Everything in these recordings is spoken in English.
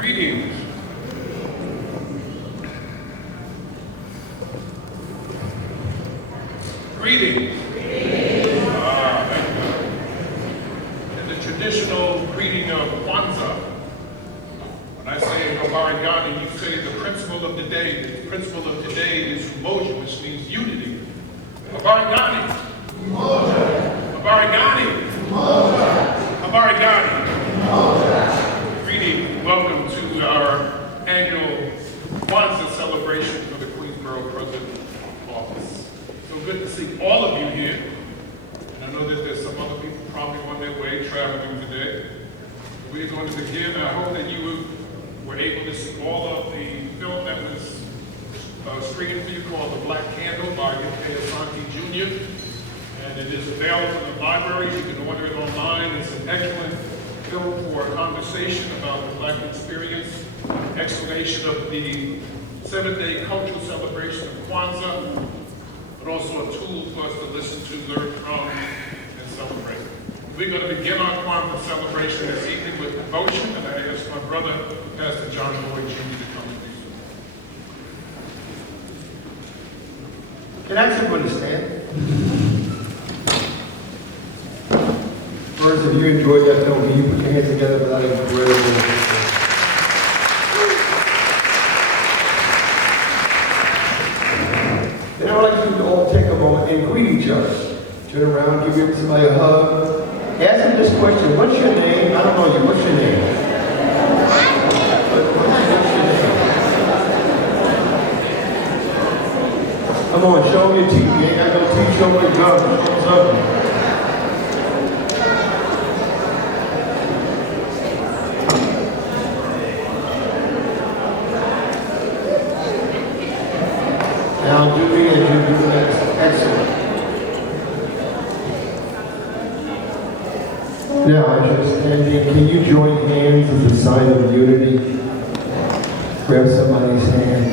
Greetings. Greetings. Thank you. In the traditional greeting of Kwanzaa, when I say Habarigani, you say the principle of the day. The principle of today is umoja, which means unity. Habarigani. Habarigani. Habarigani. Greeting. Welcome to our annual Kwanzaa celebration for the Queensborough President's Office. So good to see all of you here. And I know that there's some other people probably on their way traveling today. We're going to begin. I hope that you were able to see all of the film that was screened for you called The Black Candle by U.K. Asante Jr. And it is available in the libraries. You can order it online. It's an excellent film for a conversation about the Black experience, explanation of the 7-day cultural celebration of Kwanzaa, but also a tool for us to listen to, learn from, and celebrate. We're going to begin our Kwanzaa celebration this evening with devotion, and I ask my brother, Pastor John Boyd Jr. to come and do so. Can I ask everyone to stand? First, if you enjoyed that film, can you put your hands together for that incredible? Then I would like you to all take a moment and greet each other. Turn around, give somebody a hug. Ask them this question: what's your name? I don't know you. What's your name? What's your name? Come on, show them your teeth. You ain't got no teeth. Show them your gums. Show them something. Now do me as you do next. Excellent. Now, as you're standing, can you join hands as a sign of unity? Grab somebody's hand.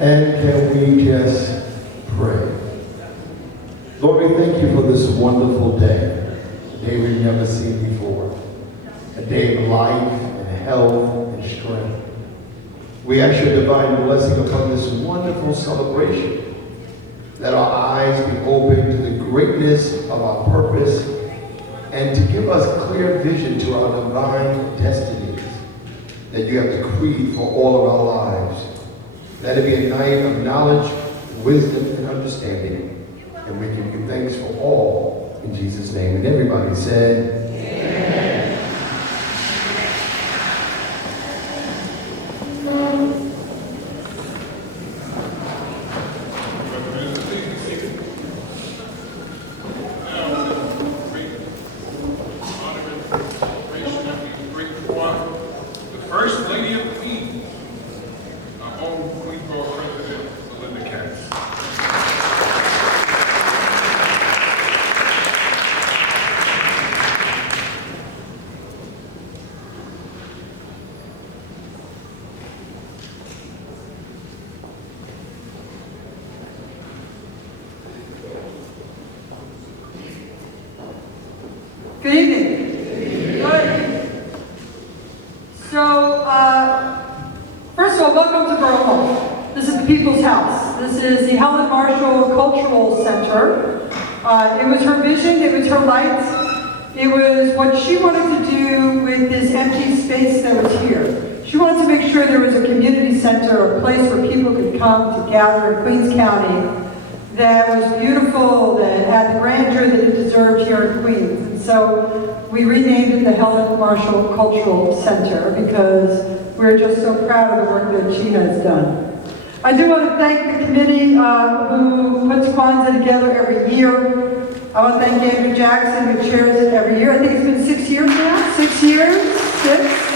And can we just pray? Lord, we thank you for this wonderful day, a day we've never seen before, a day of life and health and strength. We ask your divine blessing upon this wonderful celebration. Let our eyes be open to the greatness of our purpose and to give us clear vision to our divine destinies that you have decreed for all of our lives. Let it be a night of knowledge, wisdom, and understanding. And we give you thanks for all in Jesus' name. And everybody said, Amen. Good evening. Good. So, first of all, welcome to Borough. This is the People's House. This is the Helen Marshall Cultural Center. It was her vision, it was her light, it was what she wanted to do with this empty space that was here. She wanted to make sure there was a community center, a place where people could come to gather in Queens County that was beautiful, that had the grandeur that it deserved here in Queens. And so we renamed it the Helen Marshall Cultural Center because we're just so proud of the work that she has done. I do want to thank the committee who puts Kwanzaa together every year. I want to thank Andrew Jackson, who chairs it every year. I think it's been 6 years now. 6 years? 6?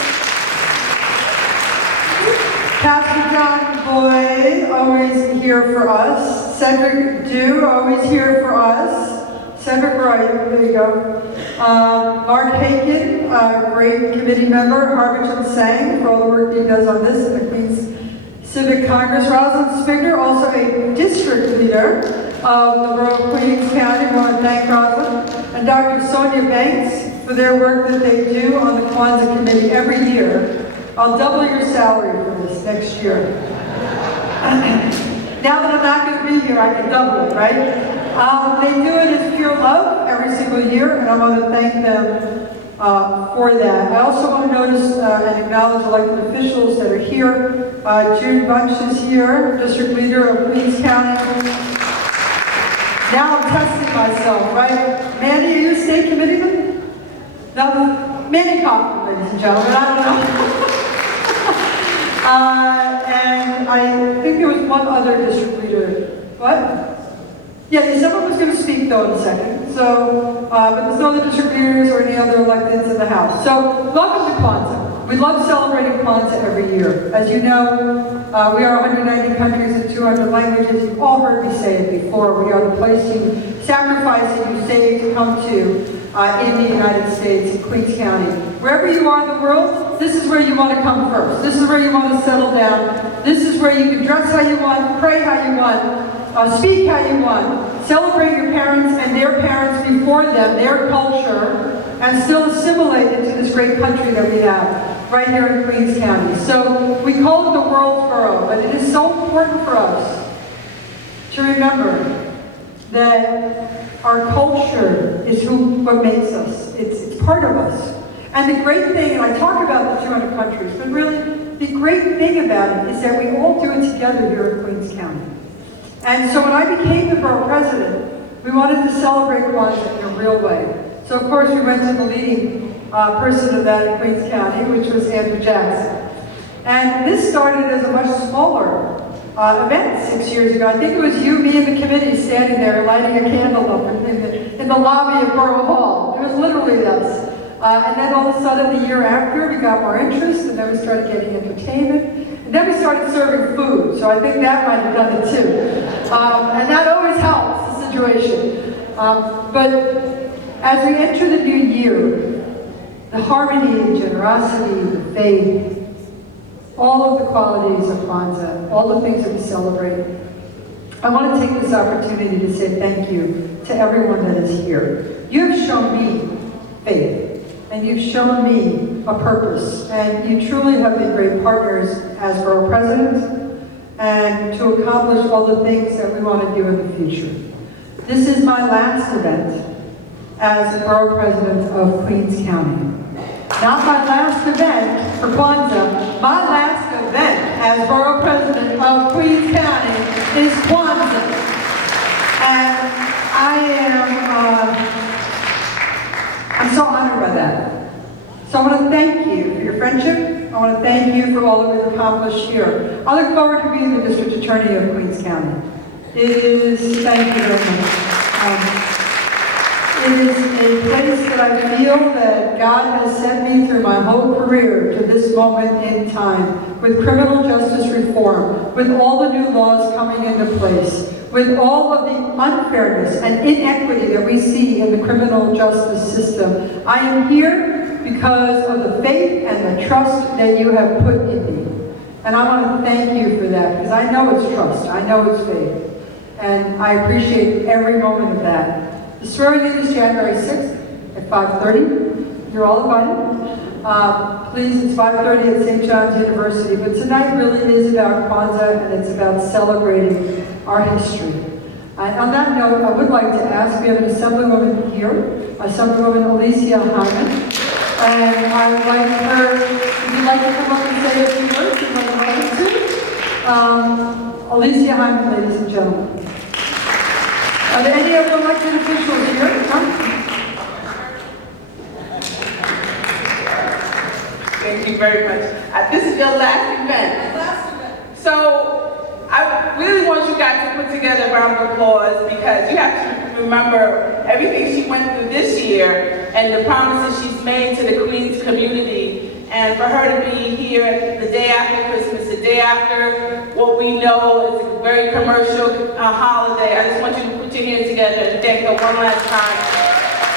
Pastor John Boyd, always here for us. Cedric Dew, always here for us. Cedric Wright, there you go. Mark Haken, great committee member. Harbison Sang, for all the work he does on this in the Queens Civic Congress. Rosalind Spigner, also a district leader of the Borough of Queens County. I want to thank Rosalind. And Dr. Sonia Banks, for their work that they do on the Kwanzaa committee every year. I'll double your salary for this next year. Now that I'm not going to be here, I can double it, right? They do it as pure love every single year, and I want to thank them for that. I also want to notice and acknowledge elected officials that are here. June Bunch is here, District Leader of Queens County. Now I'm testing myself, right? Manny, are you a state committeeman? No? Manny Kaufman, ladies and gentlemen, I don't know. And I think there was one other district leader. What? Yeah, someone was going to speak though in a second. So, but there's no other district leaders or any other electeds in the House. So, welcome to Kwanzaa. We love celebrating Kwanzaa every year. As you know, we are 190 countries and 200 languages. You've all heard me say it before. We are the place you sacrifice and you save to come to in the United States, in Queens County. Wherever you are in the world, this is where you want to come first. This is where you want to settle down. This is where you can dress how you want, pray how you want, speak how you want, celebrate your parents and their parents before them, their culture, and still assimilate into this great country that we have right here in Queens County. So we call it the world's borough, but it is so important for us to remember that our culture is what makes us. It's part of us. And the great thing, and I talk about the 200 countries, but really the great thing about it is that we all do it together here in Queens County. And so when I became the borough president, we wanted to celebrate Kwanzaa in a real way. So of course we went to the leading person of that in Queens County, which was Andrew Jackson. And this started as a much smaller event 6 years ago. I think it was you, me, and the committee standing there lighting a candle up in the lobby of Borough Hall. It was literally us. And then all of a sudden the year after, we got more interest, and then we started getting entertainment. And then we started serving food, so I think that might have done it too. And that always helps the situation. But as we enter the new year, the harmony, the generosity, the faith, all of the qualities of Kwanzaa, all the things that we celebrate, I want to take this opportunity to say thank you to everyone that is here. You have shown me faith. And you've shown me a purpose, and you truly have been great partners as borough president, and to accomplish all the things that we want to do in the future. This is my last event as borough president of Queens County. Not my last event for Kwanzaa, my last event as borough president of Queens County is Kwanzaa. And I'm so honored by that. So I want to thank you for your friendship. I want to thank you for all that we've accomplished here. I look forward to being the district attorney of Queens County. Thank you very much. It is a place that I feel that God has sent me through my whole career to this moment in time, with criminal justice reform, with all the new laws coming into place, with all of the unfairness and inequity that we see in the criminal justice system. I am here because of the faith and the trust that you have put in me. And I want to thank you for that, because I know it's trust, I know it's faith. And I appreciate every moment of that. The swearing-in is January 6th at 5:30. You're all invited. Please, it's 5:30 at St. John's University. But tonight really is about Kwanzaa, and it's about celebrating our history. And on that note, I would like to ask, we have an Assemblywoman here, Assemblywoman Alicia Hyman. And I would like her, if you'd like to come up and say a few words, you're welcome to. Alicia Hyman, ladies and gentlemen. Are there any other elected officials here? Thank you very much. This is your last event. So I really want you guys to put together a round of applause, because you have to remember everything she went through this year and the promises she's made to the Queens community. And for her to be here the day after Christmas, the day after what we know is a very commercial holiday, I just want you to put your hands together and thank her one last time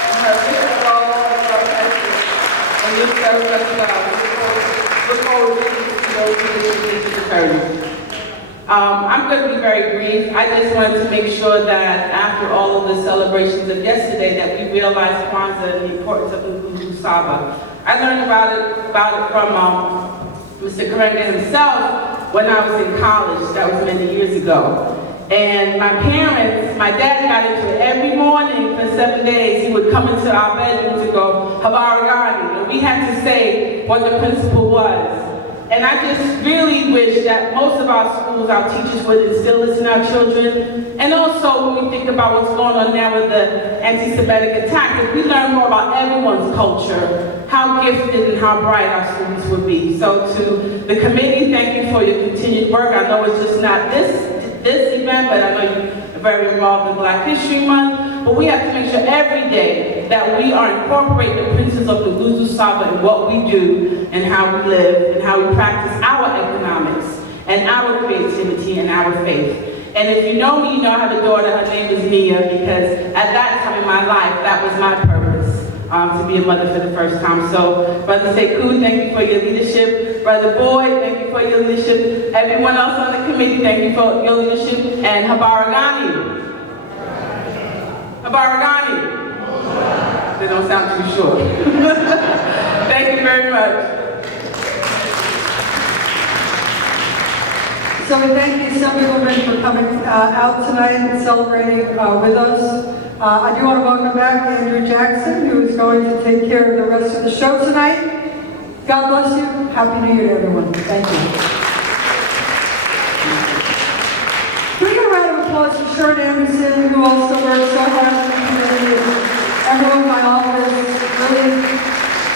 for her official role as our president. And you served us well. Look forward to those district attorneys. I'm going to be very brief. I just wanted to make sure that after all of the celebrations of yesterday that we realize Kwanzaa and the importance of Nguzo Saba. I learned about it from Mr. Karenga himself when I was in college. That was many years ago. And my dad got into it every morning for 7 days. He would come into our bedroom to go, Habaragani. And we had to say what the principle was. And I just really wish that most of our schools, our teachers would instill this in our children. And also when we think about what's going on now with the anti-Semitic attack, if we learn more about everyone's culture, how gifted and how bright our students would be. So to the committee, thank you for your continued work. I know it's just not this event, but I know you're very involved in Black History Month. But we have to make sure every day that we are incorporating the principles of the Nguzo Saba in what we do and how we live and how we practice our economics and our creativity and our faith. And if you know me, you know I have a daughter, her name is Mia, because at that time in my life, that was my purpose, to be a mother for the first time. So, Brother Sekou, thank you for your leadership. Brother Boyd, thank you for your leadership. Everyone else on the committee, thank you for your leadership. And Habaragani. Habaragani. They don't sound too sure. Thank you very much. So we thank the Assemblywomen for coming out tonight and celebrating with us. I do want to welcome back Andrew Jackson, who is going to take care of the rest of the show tonight. God bless you. Happy New Year to everyone. Thank you. Can we get a round of applause for Sharon Anderson, who also works so hard in the community, everyone in my office. Really,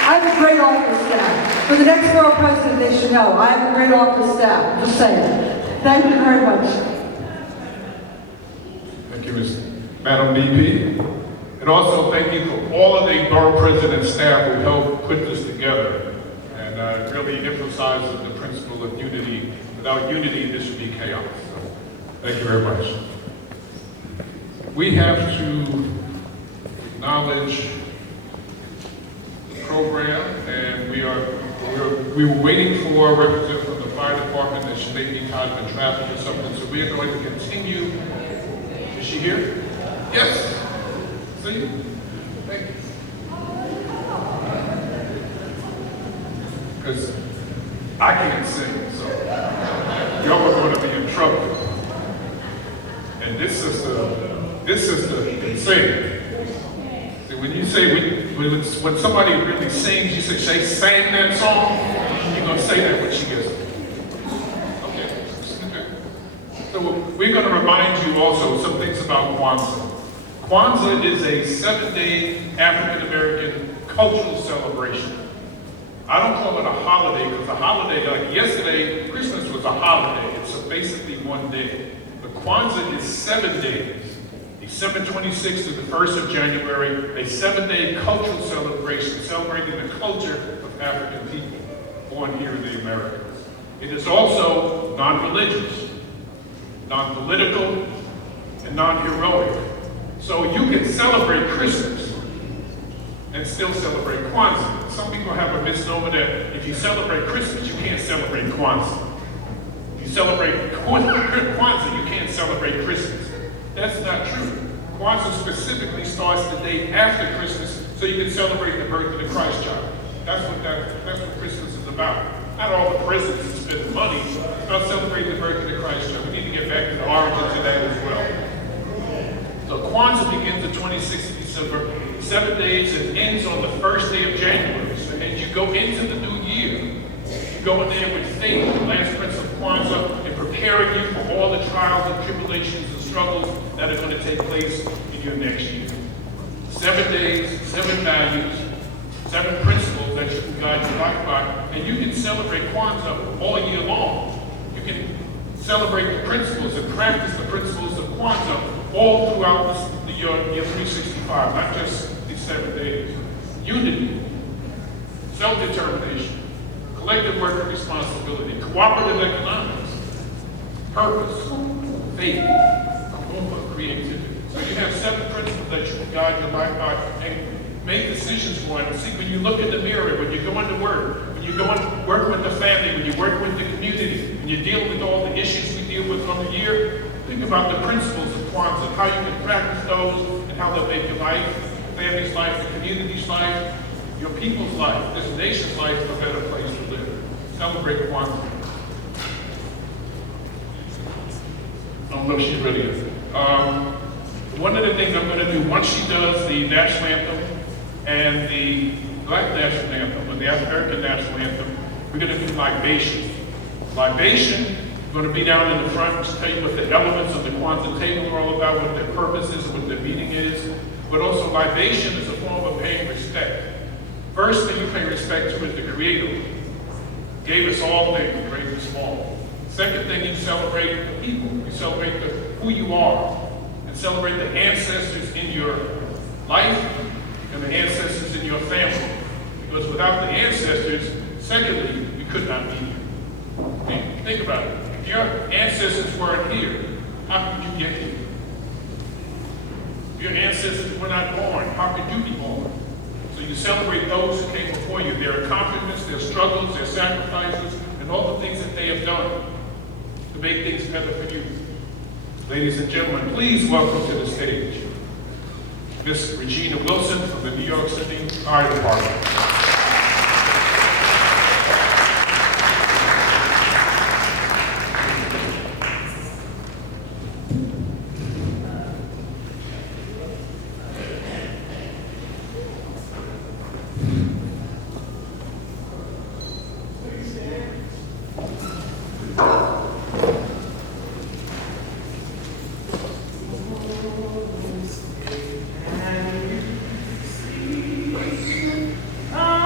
I have a great office staff. For the next borough president, they should know. I have a great office staff. Just saying. Thank you very much. Thank you, Madam VP. And also thank you for all of the borough president staff who helped put this together. And really emphasizes the principle of unity. Without unity, this would be chaos. So, thank you very much. We have to acknowledge the program, and we were waiting for a representative from the fire department that she may be caught in traffic or something, so we are going to continue. Is she here? Yes. See? Thank you. Because I can't sing, so y'all are going to be in trouble. And this sister can sing. See, when you say, when somebody really sings, you say, she sang that song, you're going to say that when she gets it. Okay. So we're going to remind you also some things about Kwanzaa. Kwanzaa is a 7-day African-American cultural celebration. I don't call it a holiday because a holiday, like yesterday, Christmas was a holiday. It's basically one day. But Kwanzaa is 7 days. December 26th to the 1st of January, a 7-day cultural celebration celebrating the culture of African people born here in the Americas. It is also non-religious, non-political, and non-heroic. So you can celebrate Christmas and still celebrate Kwanzaa. Some people have a misnomer that if you celebrate Christmas, you can't celebrate Kwanzaa. If you celebrate Kwanzaa, you can't celebrate Christmas. That's not true. Kwanzaa specifically starts the day after Christmas so you can celebrate the birth of the Christ child. That's what Christmas is about. Not all the presents and spending money. It's about celebrating the birth of the Christ child. We need to get back to the origins of that as well. So Kwanzaa begins the 26th of December, 7 days, and ends on the 1st day of January. So as you go into the new year, you go in there with faith, the last prince of Kwanzaa, and preparing you for all the trials and tribulations and struggles that are going to take place in your next year. 7 days, 7 values, 7 principles that you can guide your life by, and you can celebrate Kwanzaa all year long. You can celebrate the principles and practice the principles of Kwanzaa all throughout the year 365, not just these 7 days. Unity, self-determination, collective work and responsibility, cooperative economics, purpose, faith, creativity. So you have 7 principles that you can guide your life by and make decisions for. And see, when you look in the mirror, when you go into work, when you go and work with the family, when you work with the community, when you deal with all the issues we deal deal with on the year, think about the principles of Kwanzaa, how you can practice those and how they make your life, family's life, the community's life, your people's life, this nation's life a better place to live. Celebrate Kwanzaa. I don't know if she's ready yet. One of the things I'm going to do, once she does the national anthem and the Black national anthem, or the African national anthem, we're going to do libation. Libation, going to be down in the front, just tell you what the elements of the Kwanzaa table are all about, what their purpose is, what their meaning is. But also libation is a form of paying respect. First thing you pay respect to is the Creator. Gave us all things, great and small. Second thing, you celebrate the people. You celebrate who you are. And celebrate the ancestors in your life and the ancestors in your family. Because without the ancestors, secondly, we could not be here. Think about it. If your ancestors weren't here, how could you get here? If your ancestors were not born, how could you be born? So you celebrate those who came before you, their accomplishments, their struggles, their sacrifices, and all the things that they have done to make things better for you. Ladies and gentlemen, please welcome to the stage Miss Regina Wilson from the New York City Fire Department. Ah!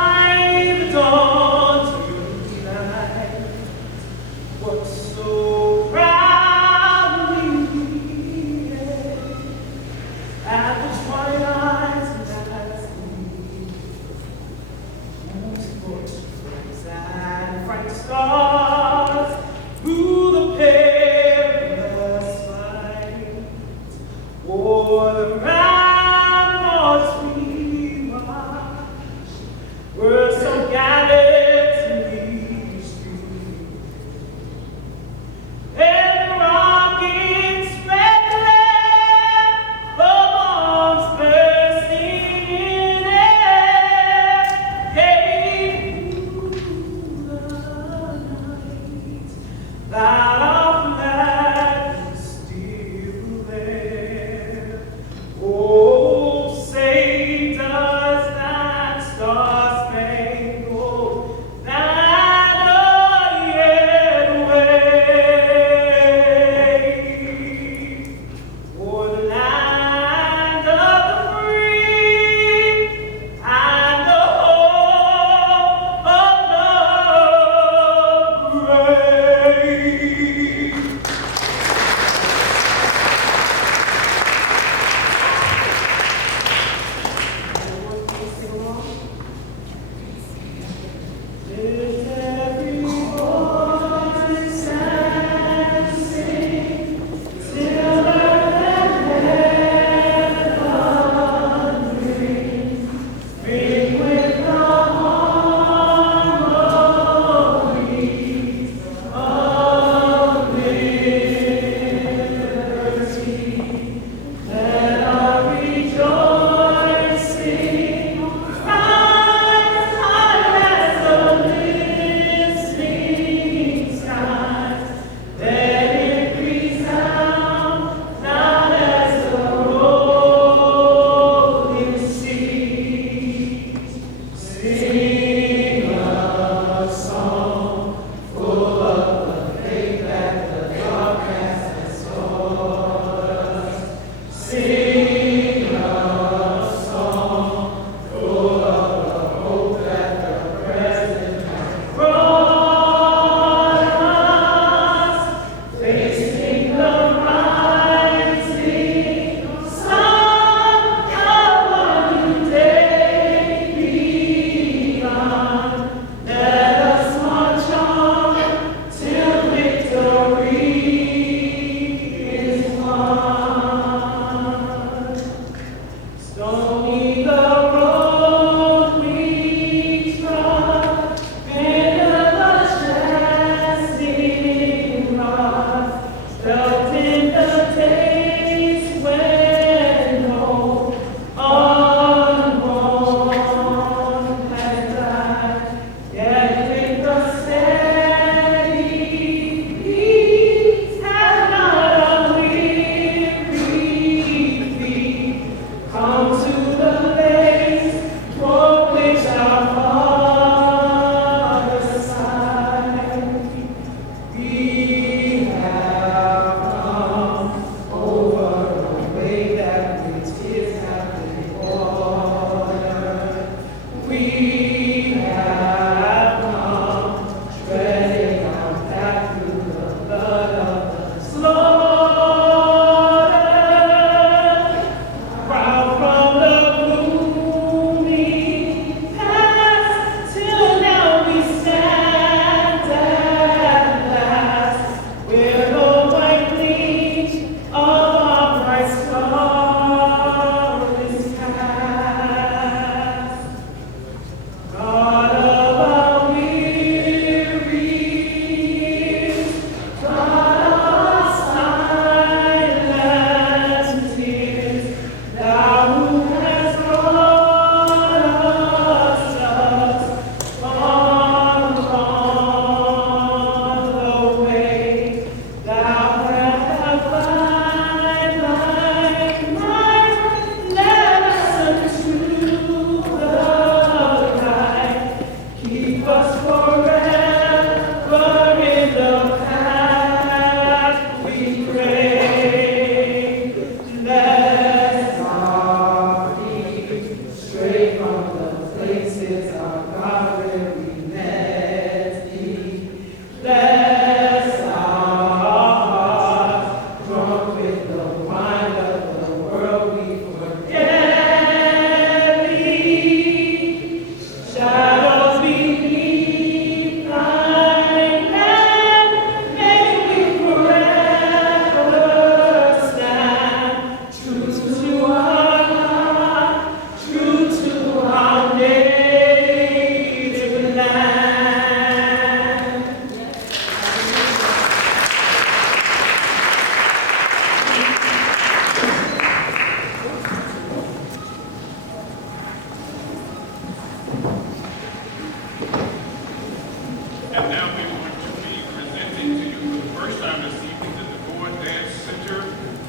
And now we're going to be presenting to you for the first time this evening the Board Dance Center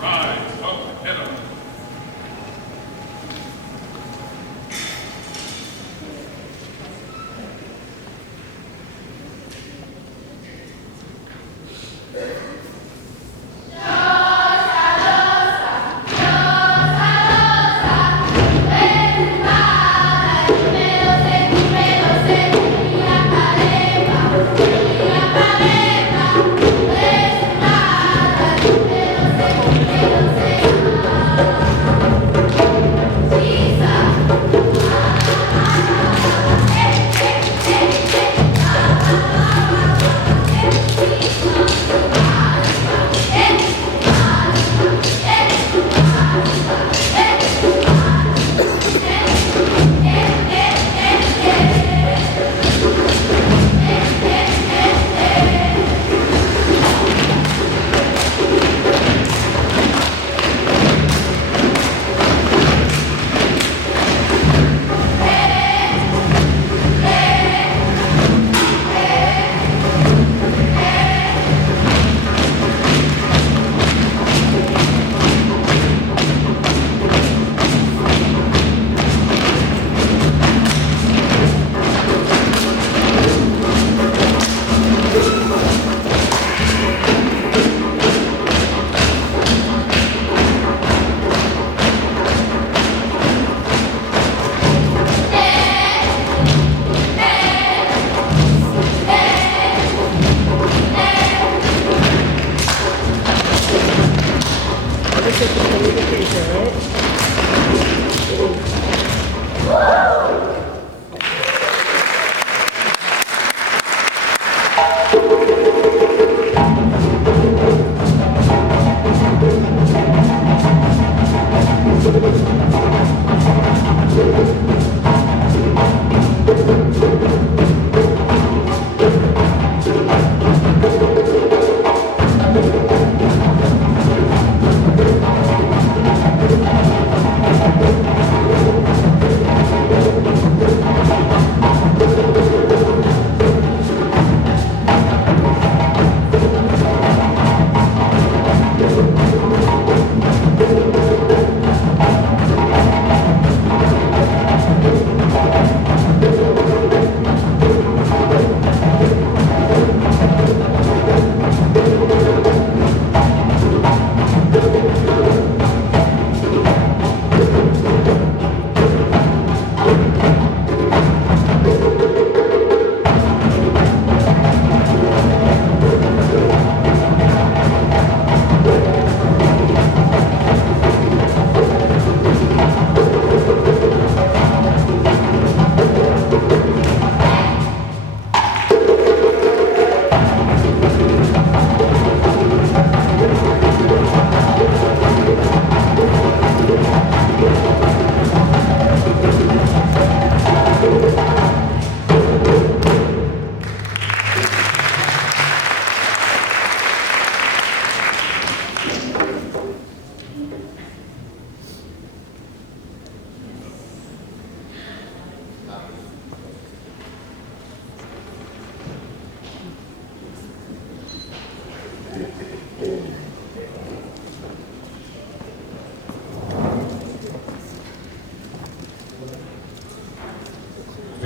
Rise Up and Up.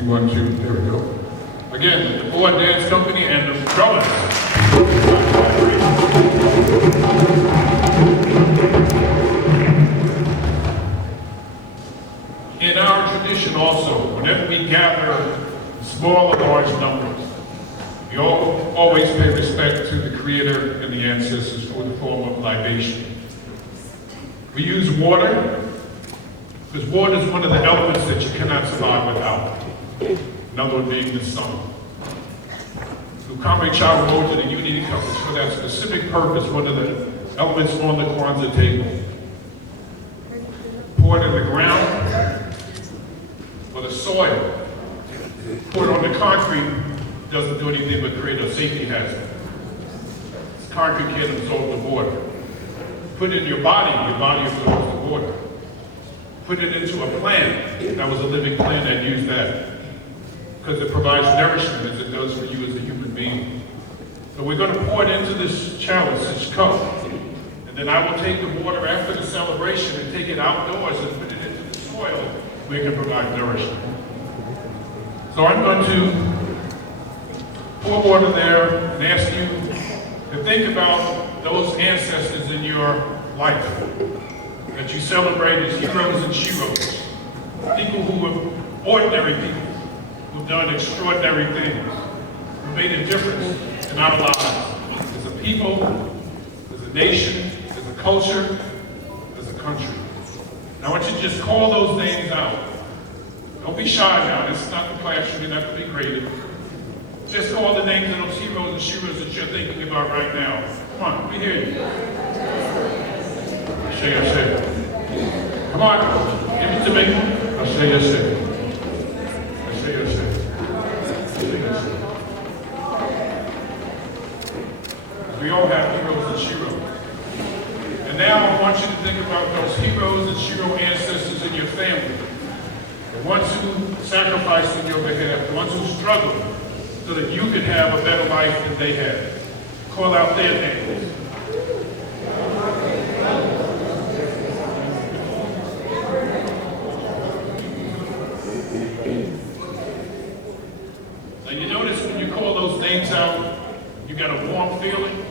One, two, there we go. Again, the Board Dance Company and the drummers. In our tradition also, whenever we gather small or large numbers, we always pay respect to the Creator and the ancestors for the form of libation. We use water, because water is one of the elements that you cannot survive without. Another one being the sun. So Comrade Child wrote to the Unity Compass for that specific purpose, one of the elements on the Kwanzaa table. Pour it in the ground or the soil. Pour it on the concrete, doesn't do anything but create a safety hazard. This concrete can't absorb the water. Put it in your body absorbs the water. Put it into a plant, that was a living plant that used that, because it provides nourishment as it does for you as a human being. So we're going to pour it into this chalice, this cup, and then I will take the water after the celebration and take it outdoors and put it into the soil where it can provide nourishment. So I'm going to pour water there and ask you to think about those ancestors in your life that you celebrate as heroes and sheroes, people who are ordinary people, who've done extraordinary things, who made a difference in our lives as a people, as a nation, as a culture, as a country. Now I want you to just call those names out. Don't be shy now. This is not the classroom. You're not to be creative. Just call the names of those heroes and sheroes that you're thinking about right now. Come on, let me hear you. Say. Come on, give it to me. I say. We all have heroes and sheroes. And now I want you to think about those heroes and shero ancestors in your family. The ones who sacrificed on your behalf, the ones who struggled so that you could have a better life than they had. Call out their names. Now you notice when you call those names out, you got a warm feeling?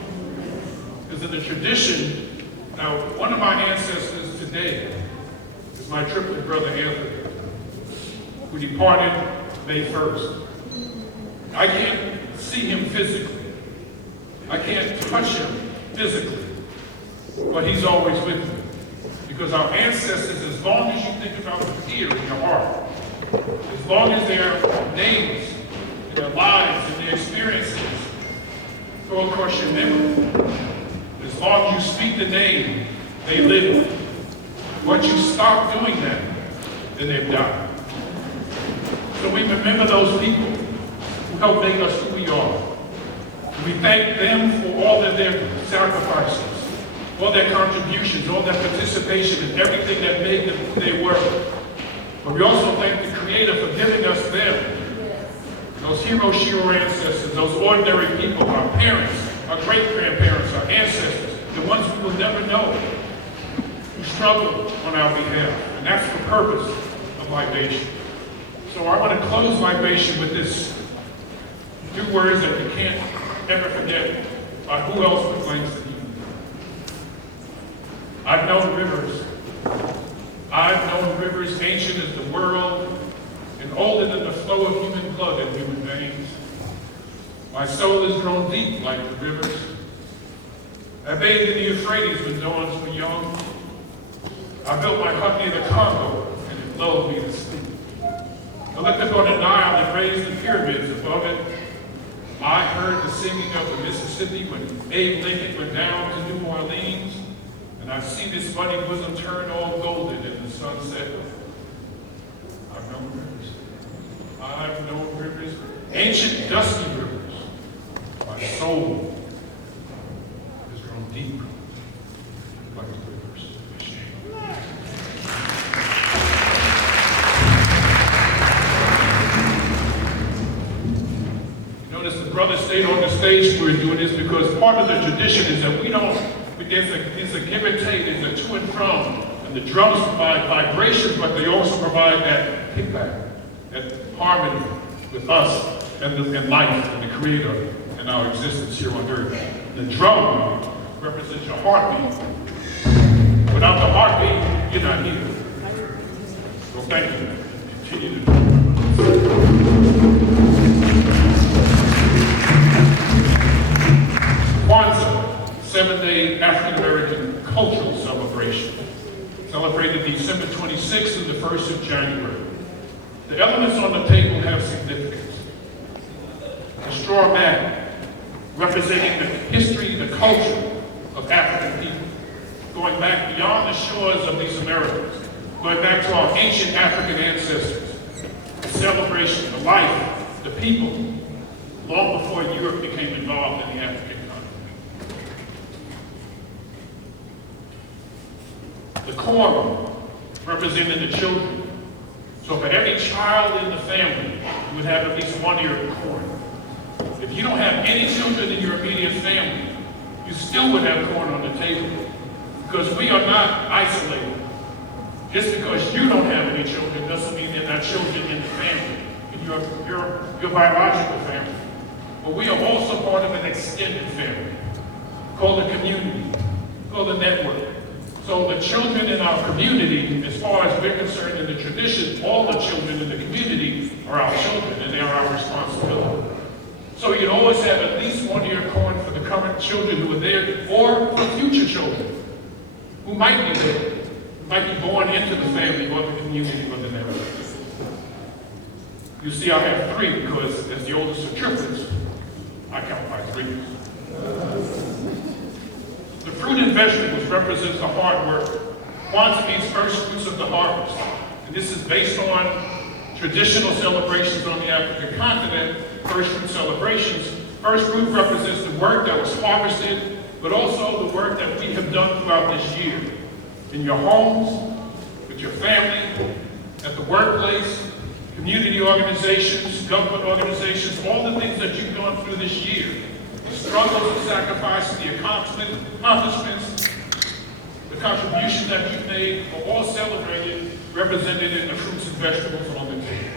Because in the tradition, now one of my ancestors today is my triplet brother Anthony, who departed May 1st. I can't see him physically. I can't touch him physically, but he's always with me. Because our ancestors, as long as you think about them here in your heart, as long as their names, and their lives, and their experiences go across your memory, as long as you speak the name, they live. Once you stop doing that, then they've died. So we remember those people who helped make us who we are. We thank them for all of their sacrifices, all their contributions, all their participation in everything that made them who they were. But we also thank the Creator for giving us them, those hero, shero ancestors, those ordinary people, our parents, our great-grandparents, our ancestors, the ones we will never know, who struggled on our behalf. And that's the purpose of libation. So I want to close libation with this two words that you can't ever forget about who else proclaims the healing. I've known rivers. I've known rivers ancient as the world and older than the flow of human blood in human veins. My soul has grown deep like the rivers. I bathed in the Euphrates when dawns were young. I built my hut near the Congo and it lulled me to sleep. I looked up on the Nile and raised the pyramids above it. I heard the singing of the Mississippi when Abe Lincoln went down to New Orleans. And I see this muddy bosom turn all golden in the sunset. I've known rivers. I've known rivers, ancient dusty rivers. My soul has grown deep like the rivers. You notice the brother stayed on the stage. We're doing this because part of the tradition is that we don't. There's a give and take, there's a to and from, and the drums provide vibrations, but they also provide that kickback, that harmony with us and life and the Creator and our existence here on earth. The drum represents your heartbeat. Without the heartbeat, you're not here. So thank you. Continue to do it. January. The elements on the table have significance. The straw mat, representing the history, the culture of African people, going back beyond the shores of these Americas, going back to our ancient African ancestors, the celebration, the life, the people, long before Europe became involved in the African continent. The corn, representing the children. So for every child in the family, you would have at least 1 ear of corn. If you don't have any children in your immediate family, you still would have corn on the table. Because we are not isolated. Just because you don't have any children doesn't mean they're not children in the family, in your biological family. But we are also part of an extended family, called a community, called a network. So the children in our community, as far as we're concerned in the tradition, all the children in the community are our children, and they are our responsibility. So you'd always have at least 1 ear of corn for the current children who are there, or for future children who might be there, who might be born into the family or the community or the network. You see, I have 3 because as the oldest of triplets, I count by 3. The fruit and vegetables represents the hard work. Kwanzaa means first fruits of the harvest. And this is based on traditional celebrations on the African continent, first fruit celebrations. First fruit represents the work that was harvested, but also the work that we have done throughout this year. In your homes, with your family, at the workplace, community organizations, government organizations, all the things that you've gone through this year. The struggles, the sacrifices, the accomplishments, the contributions that you've made are all celebrated, represented in the fruits and vegetables on the table.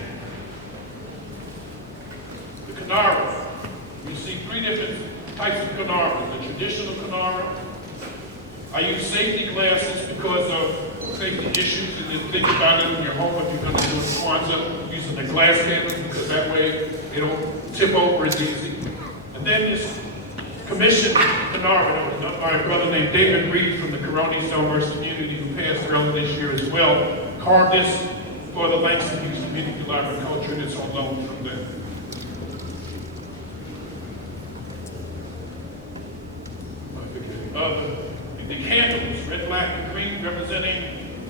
The Kanara. We see 3 different types of Kanara. The traditional Kanara. I use safety glasses because of safety issues, and you think about it in your home if you're going to do Kwanzaa, using the glass candles because that way they don't tip over as easy. And then this commission Kanara that was done by a brother named David Reed from the Coroni Selmhurst community who passed earlier this year as well, carved this for the Langston Hughes Community Library Culture, and it's on loan from them. The candles, red, black, and green, representing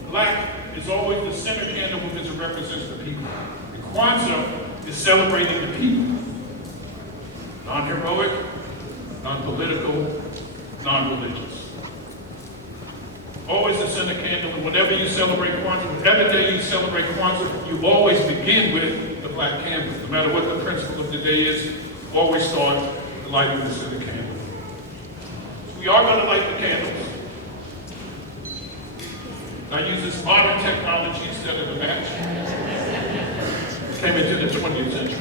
black is always the center candle because it represents the people. And Kwanzaa is celebrating the people. Non-heroic, non-political, non-religious. Always the center candle, and whenever you celebrate Kwanzaa, whatever day you celebrate Kwanzaa, you always begin with the black candle. No matter what the principle of the day is, always start with lighting the center candle. So we are going to light the candles. I use this modern technology instead of the match. Came into the 20th century.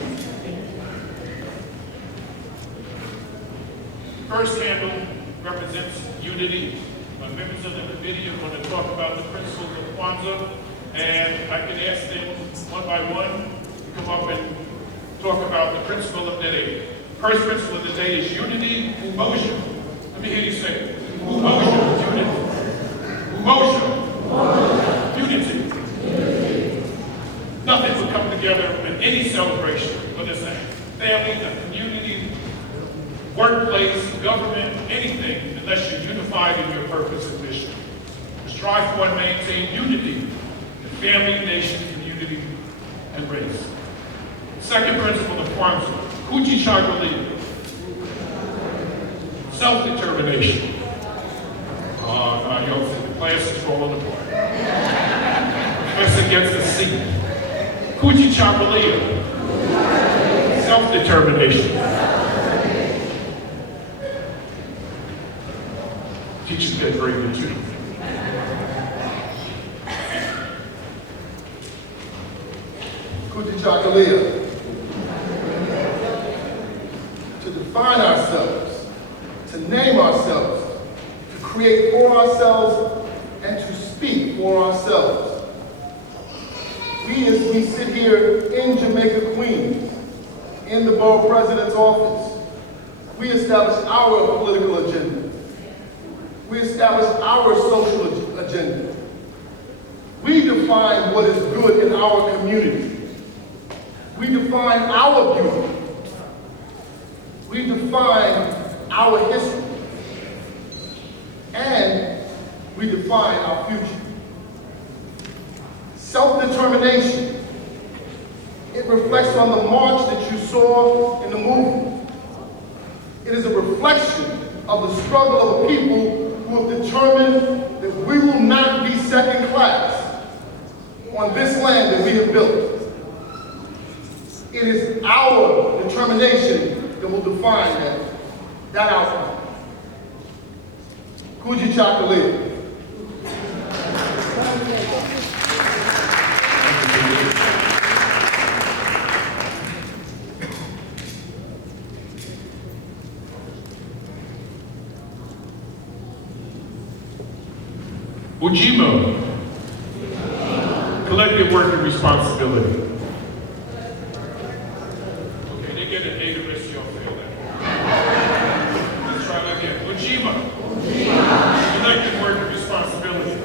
First candle represents unity. My members of the committee are going to talk about the principles of Kwanzaa, and I can ask them one by one to come up and talk about the principle of the day. First principle of the day is unity, umoja. Let me hear you say it. Umoja, unity. Umoja. Unity. Nothing would come together in any celebration, whether it's a family, a community, workplace, government, anything, unless you're unified in your purpose and mission. Strive for and maintain unity in family, nation, community, and race. Second principle of Kwanzaa, Kuchi Chagwali, self-determination. The class is falling apart. Professor gets a C. Kuchi Chagwali, self-determination. Teachers get very good too. Kuti Chakalia. To define ourselves, to name ourselves, to create for ourselves, and to speak for ourselves. We, as we sit here in Jamaica, Queens, in the Borough President's office, we establish our political agenda. We establish our social agenda. We define what is good in our community. We define our beauty. We define our history. And we define our future. Self-determination. It reflects on the march that you saw in the movie. It is a reflection of the struggle of a people who have determined that we will not be second class on this land that we have built. It is our determination that will define that outcome. Kuji Chocolate. Ujima, collective work and responsibility. Okay, they get an A to miss, y'all fail that. Let's try that again. Ujima, collective work and responsibility.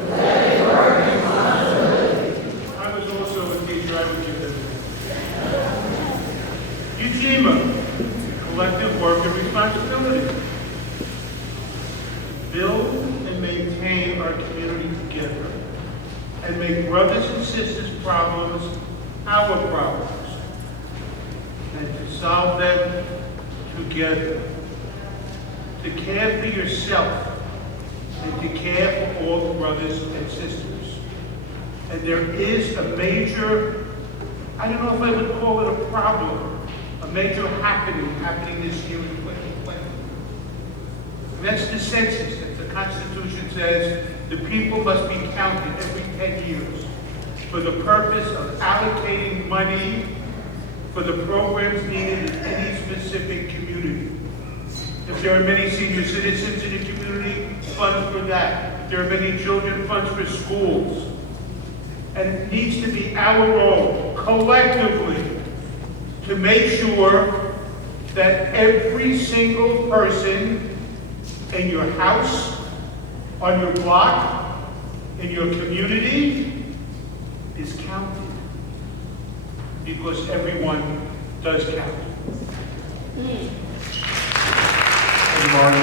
I was also a teacher, I would give them. Ujima, collective work and responsibility. Build and maintain our community together and make brothers and sisters' problems our problems and to solve them together. To care for yourself and to care for all the brothers and sisters. And there is a major, I don't know if I would call it a problem, a major happening this year in 2020. And that's the census. The Constitution says the people must be counted every 10 years for the purpose of allocating money for the programs needed in any specific community. If there are many senior citizens in the community, funds for that. If there are many children, funds for schools. And it needs to be our role, collectively, to make sure that every single person in your house, on your block, in your community, is counted. Because everyone does count. Thank you, Mark.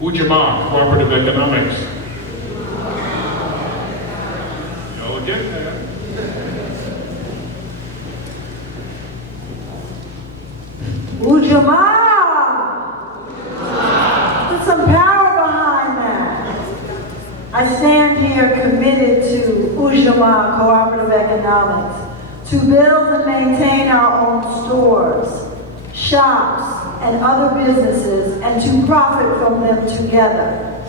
Ujamaa, cooperative economics. Y'all get that? Ujamaa! Put some power behind that. I stand here committed to Ujamaa cooperative economics, to build and maintain our own stores, shops, and other businesses, and to profit from them together.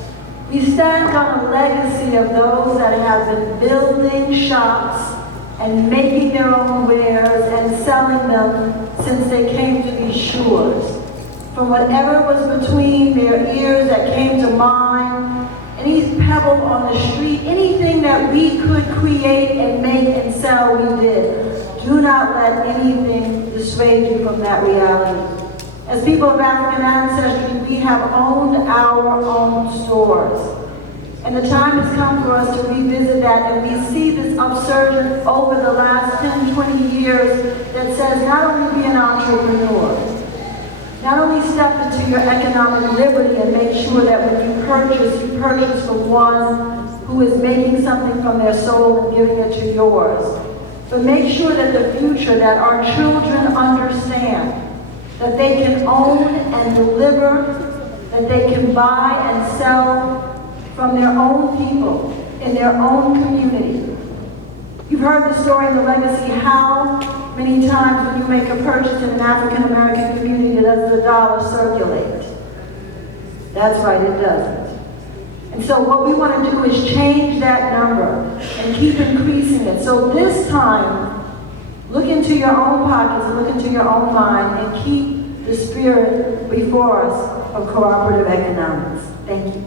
We stand on a legacy of those that have been building shops and making their own wares and selling them since they came to these shores. From whatever was between their ears that came to mind, any pebble on the street, anything that we could create and make and sell, we did. Do not let anything dissuade you from that reality. As people of African ancestry, we have owned our own stores. And the time has come for us to revisit that, and we see this upsurgence over the last 10, 20 years that says not only be an entrepreneur, not only step into your economic liberty and make sure that when you purchase from one who is making something from their soul and giving it to yours, but make sure that the future, that our children understand that they can own and deliver, that they can buy and sell from their own people, in their own community. You've heard the story and the legacy, how many times when you make a purchase in an African American community does the dollar circulate? That's right, it doesn't. And so what we want to do is change that number and keep increasing it. So this time, look into your own pockets and look into your own mind and keep the spirit before us of cooperative economics. Thank you.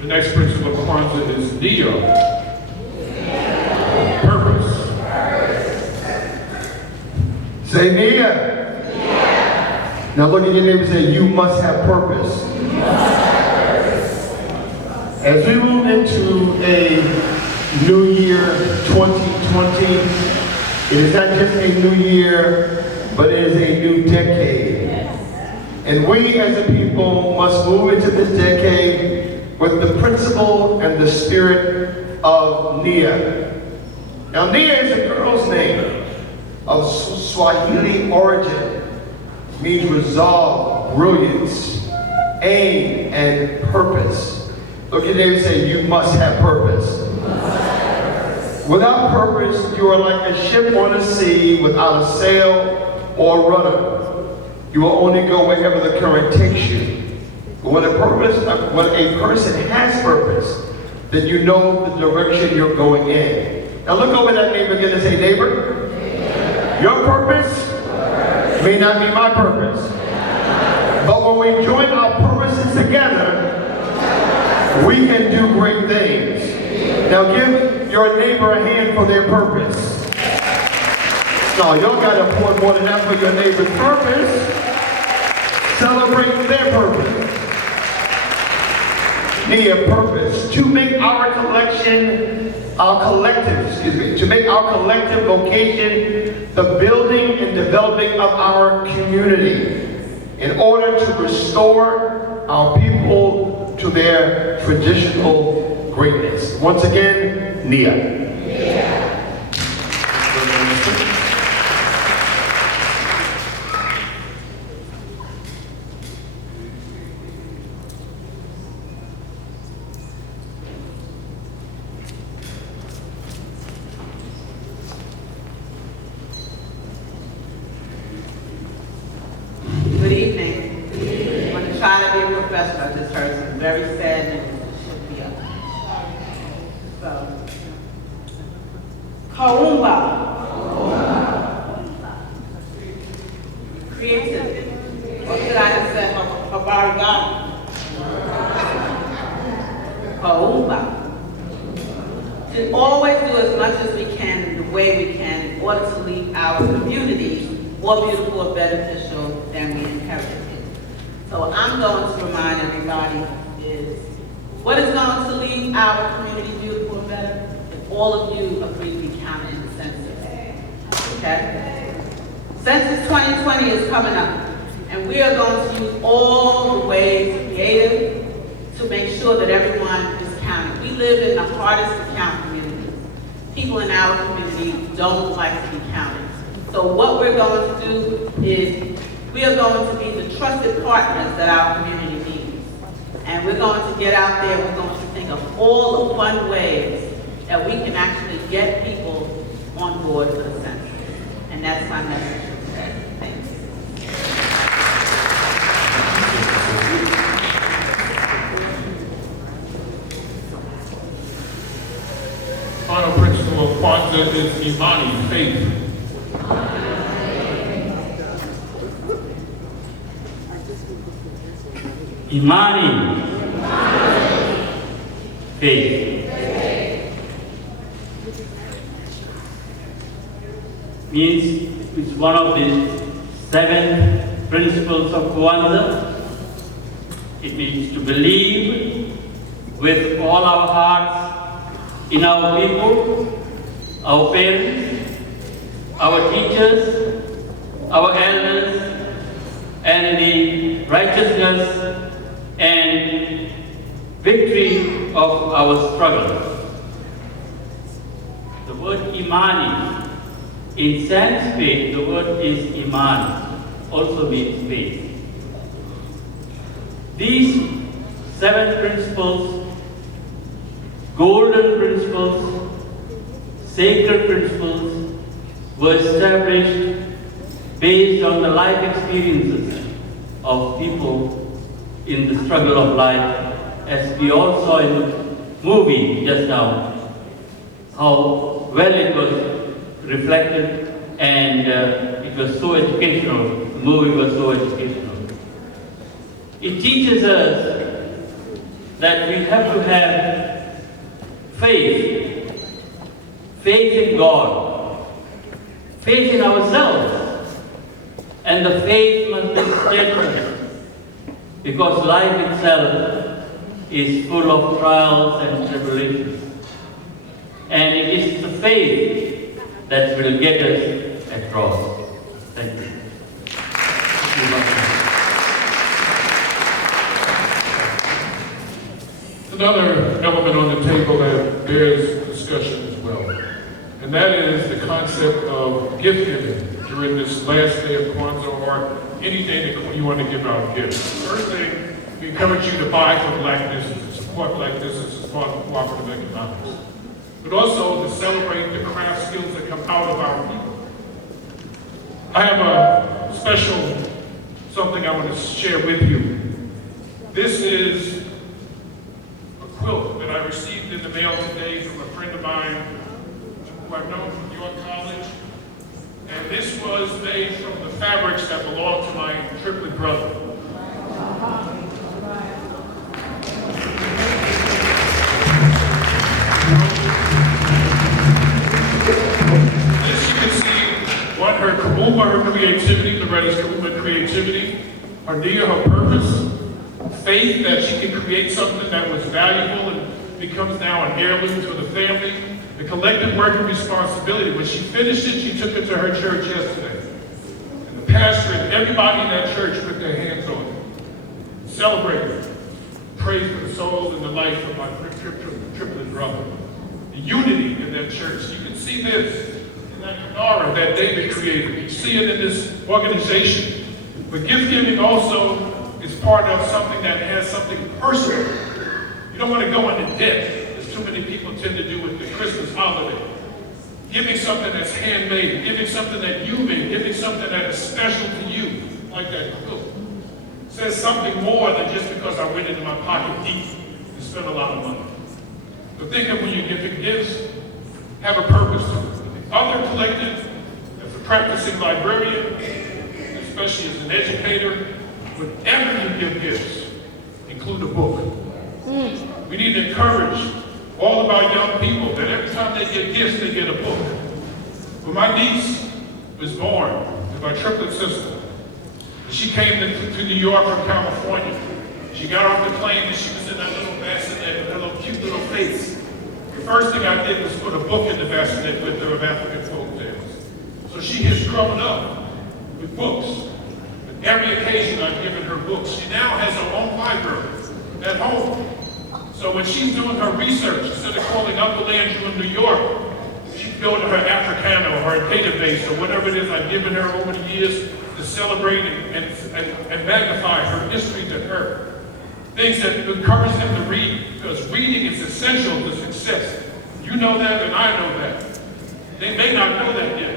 The next principle of Kwanzaa is Neo. Purpose. Say Nia. Now look at your neighbor and say, you must have purpose. As we move into a new year 2020, it is not just a new year, but it is a new decade. And we as a people must move into this decade with the principle and the spirit of Nia. Now Nia is a girl's name of Swahili origin, means resolve, brilliance, aim, and purpose. Look at them and say, you must have purpose. Without purpose, you are like a ship on the sea without a sail or rudder. You will only go wherever the current takes you. But when a person has purpose, then you know the direction you're going in. Now look over that neighbor again and say, neighbor, your purpose may not be my purpose. But when we join our purposes together, we can do great things. Now give your neighbor a hand for their purpose. No, y'all got to applaud more than that for your neighbor's purpose. Celebrate their purpose. Nia, purpose. To make our collective vocation the building and developing of our community in order to restore our people to their traditional greatness. Once again, Nia. Good evening. I'm going to try to be a professional. I just heard some very sad news. It should be up. So, Kwanzaa. Creativity. Or should I have said Borough? Kwanzaa. To always do as much as we can, the way we can, in order to leave our communities more beautiful or beneficial than we inherited. So I'm going to remind everybody is, what is going to leave our community beautiful and better? If all of you agree to be counted in the census. Okay? Census 2020 is coming up, and we are going to use all the ways creative to make sure that everyone is counted. We live in the hardest to count communities. People in our community don't like to be counted. So what we're going to do is we are going to be the trusted partners that our community needs. And we're going to get out there, we're going to think of all the fun ways that we can actually get people on board for the census. And that's my message for today. Thank you. Final principle of Kwanzaa is Imani, faith. Imani. Faith. Means it's one of the 7 principles of Kwanzaa. It means to believe with all our hearts in our people, our parents, our teachers, our elders, and the righteousness and victory of our struggle. The word Imani, in Sanskrit, the word is Iman, also means faith. These 7 principles, golden principles, sacred principles, were established based on the life experiences of people in the struggle of life, as we all saw in the movie just now, how well it was reflected, and it was so educational. The movie was so educational. It teaches us that we have to have faith in God, faith in ourselves, And the faith must be steadfast, because life itself is full of trials and tribulations. And it is the faith that will get us across. Thank you. Another element on the table that bears discussion as well, and that is the concept of gift giving during this last day of Kwanzaa, or any day that you want to give out gifts. First thing, we encourage you to buy from black businesses, support black businesses as part of cooperative economics, but also to celebrate the craft skills that come out of our people. I have a special something I want to share with you. This is a quilt that I received in the mail today from a friend of mine who I've known from York College. And this was made from the fabrics that belong to my triplet brother. This you can see, one, her Kumuma, her creativity, Loretta's Kumuma creativity, Ardia, her purpose, faith that she can create something that was valuable and becomes now an heirloom to the family, the collective work and responsibility. When she finished it, she took it to her church yesterday. And the pastor and everybody in that church put their hands on it, celebrated, prayed for the soul and the life of my triplet brother. The unity in that church. You can see this in that menorah that David created. You see it in this organization. But gift giving also is part of something that has something personal. You don't want to go into debt, as too many people tend to do with the Christmas holiday. Giving something that's handmade, giving something that you made, giving something that is special to you, like that quilt. Says something more than just because I went into my pocket deep and spent a lot of money. But think of when you give the gifts, have a purpose to it. The other collective, as a practicing librarian, especially as an educator, whenever you give gifts, include a book. We need to encourage all of our young people that every time they get gifts, they get a book. When my niece was born, and my triplet sister, she came to New York from California. She got off the plane and she was in that little bassinet with her little cute little face. The first thing I did was put a book in the bassinet with her of African folk tales. So she has grown up with books. And every occasion I've given her books. She now has her own library at home. So when she's doing her research, instead of calling Uncle Andrew in New York, she can go to her Africana or her database or whatever it is I've given her over the years to celebrate and magnify her history to her. Things that encourage them to read, because reading is essential to success. You know that and I know that. They may not know that yet.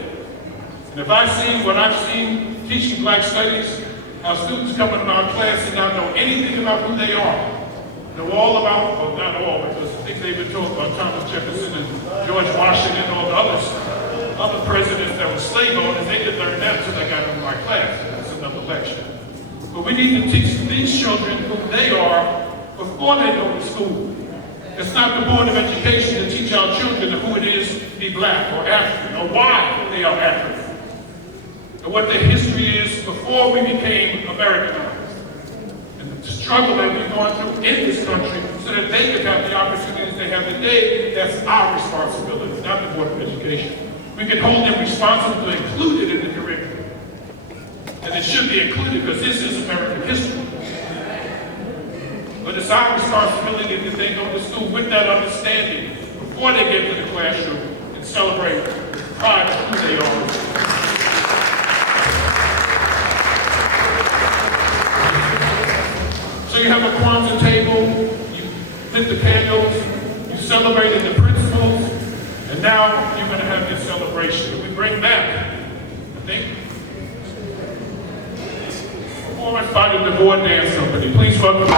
And if I've seen what I've seen teaching Black Studies, our students come into our class and not know anything about who they are. Know all about, well not all, because I think they've been taught about Thomas Jefferson and George Washington and all the other presidents that were slave owners. They didn't learn that until they got into our class. That's another lecture. But we need to teach these children who they are before they go to school. It's not the Board of Education to teach our children who it is to be Black or African or why they are African. And what their history is before we became Americanized. And the struggle that we've gone through in this country so that they could have the opportunities they have today. That's our responsibility, not the Board of Education. We can hold them responsible to include it in the curriculum. And it should be included because this is American history. But it's our responsibility that they go to school with that understanding before they get to the classroom and celebrate the pride of who they are. So you have a Kwanzaa table, you lit the candles, you celebrated the principles, and now you're going to have your celebration. We bring back, I think, performance by the Board Dance Company. Please welcome.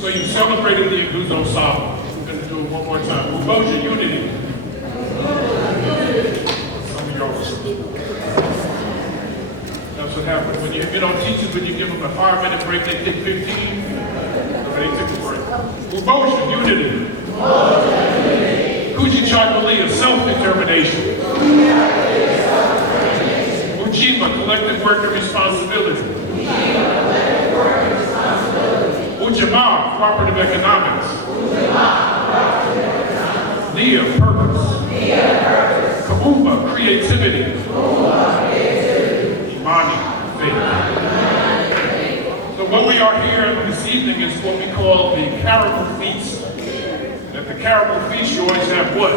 So you celebrated the Iguzo Saba. We're going to do it one more time. Umoja unity. Some of y'all that's what happens. When you don't teach it, when you give them a 5-minute break, they take 15. So they take a break. Umoja unity. Kuji Chakalia, self-determination. Ujima, collective work and responsibility. Ujima, cooperative economics. Nia, purpose. Kaumba, creativity. Imani, faith. So what we are here this evening is what we call the Caribou Feast. At the Caribou Feast, you always have what?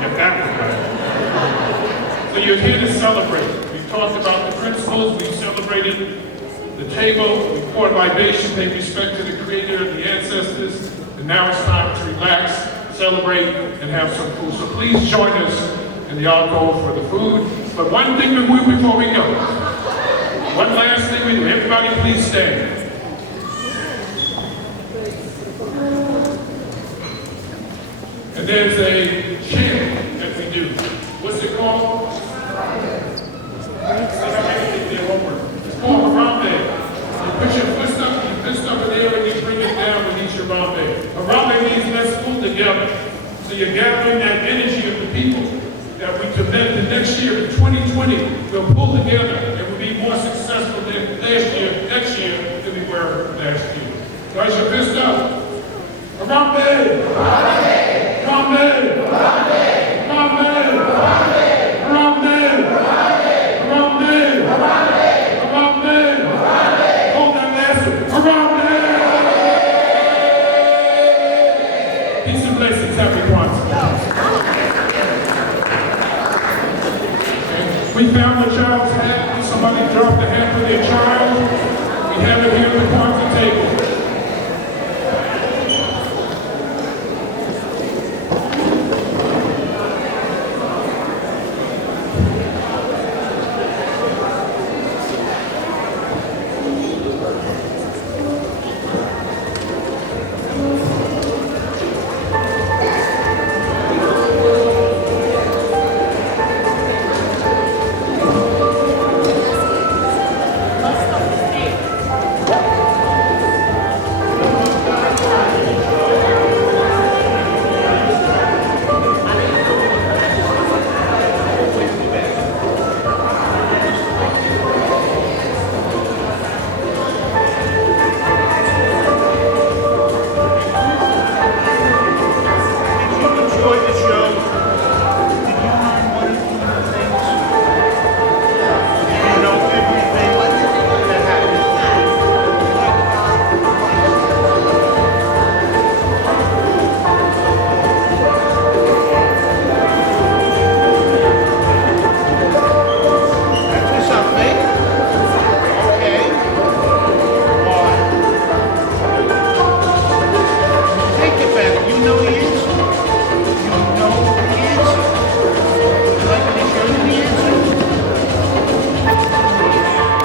Get that one right. So you're here to celebrate. We've talked about the principles, we've celebrated the table, we poured libation, pay respect to the Creator and the ancestors, and now it's time to relax, celebrate, and have some food. So please join us in the alcove for the food. But one thing before we go, one last thing we do. Everybody please stand. And there's a chant that we do. What's it called? It's called Harambe. You put your fist up in the air and you bring it down with each Harambe. Harambe means let's pull together. So you're gathering that energy of the people that we commit the next year, in 2020, we'll pull together and we'll be more successful than next year than we were last year. Guys, your fist up. Harambe! Harambe! Harambe! Harambe! Harambe! Harambe! Harambe! Harambe! Hold that last one. Harambe! Peace and blessings. Happy Kwanzaa. We found the child's hat. Somebody dropped the hat for their child. We have it here at the Kwanzaa table.